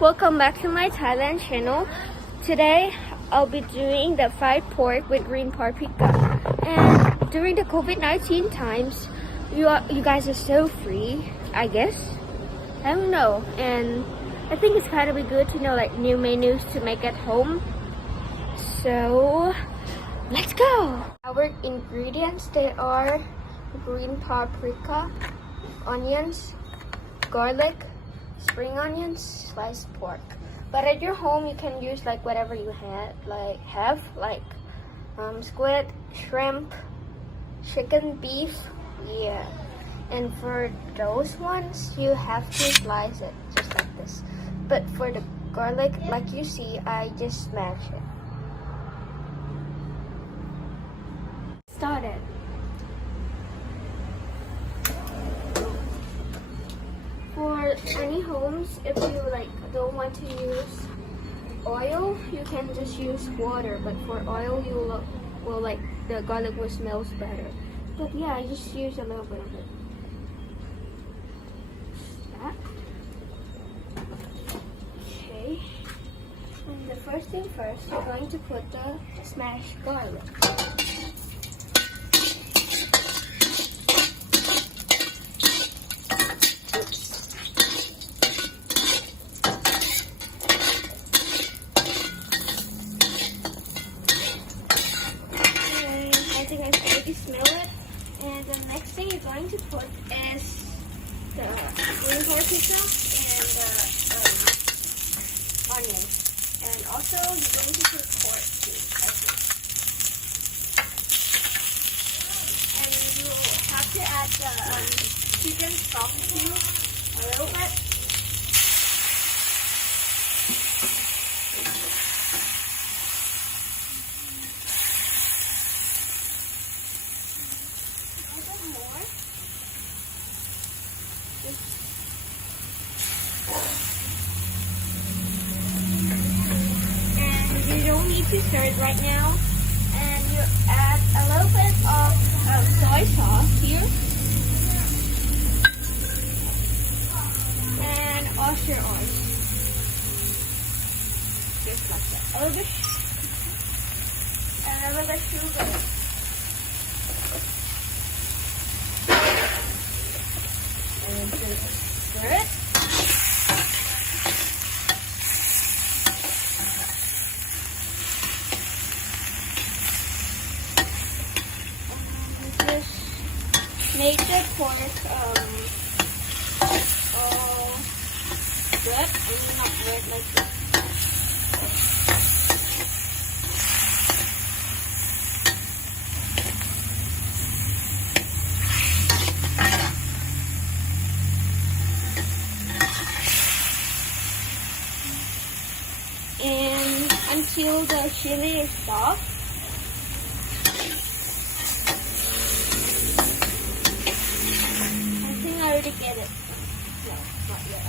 Welcome back to my Thailand channel. Today I'll be doing the fried pork with green paprika. And during the COVID-19 times, you guys are so free, I guess. I don't know. And I think it's kind of be good to know like new menus to make at home. So let's go. Our ingredients, they are green paprika, onions, garlic, spring onions, sliced pork. But at your home, you can use like whatever you have, squid, shrimp, chicken, beef, yeah. And for those ones, you have to slice it just like this. But for the garlic, like you see, I just smash it. Started. For any homes, if you don't want to use oil, you can just use water. But for oil, you will the garlic will smells better. But yeah, I just use a little bit of it. That. Okay. And the first thing first, you're going to put the smashed garlic. Smell it, and the next thing you're going to put is the green paprika and the onions, and also you're going to put pork too, I think. And you have to add the chicken stock too, a little bit. And you don't need to stir it right now. And you add a little bit of soy sauce here. And oyster oil. Just like that. A little bit. And a little bit sugar. And just stir it. Make the pork all red and not red like this. And until the chili is soft. I already get it. No, not yet.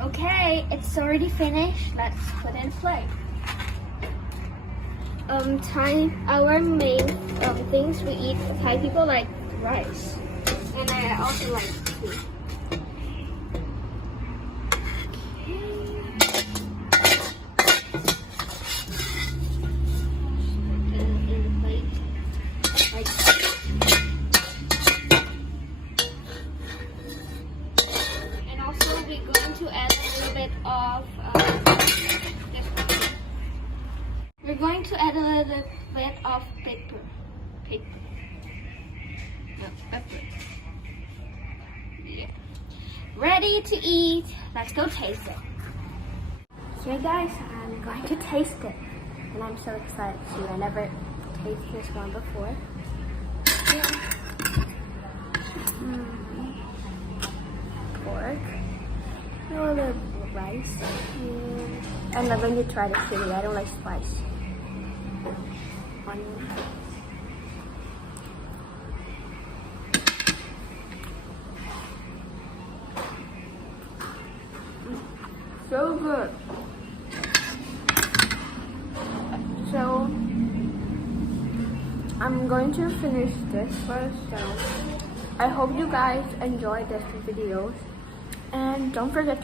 Okay, it's already finished. Let's put in plate. Our main things we eat. Thai people like rice, and I also like tea. We're going to add a little bit of this one. We're going to add a little bit of pepper. No, pepper. Yeah. Ready to eat. Let's go taste it. Okay guys, I'm going to taste it. And I'm so excited too. I never tasted this one before. Yeah. Pork. A little bit of rice. And I'm going to try the chili. I don't like spice. Onion. So good. So I'm going to finish this first. So I hope you guys enjoyed this videos. And don't forget to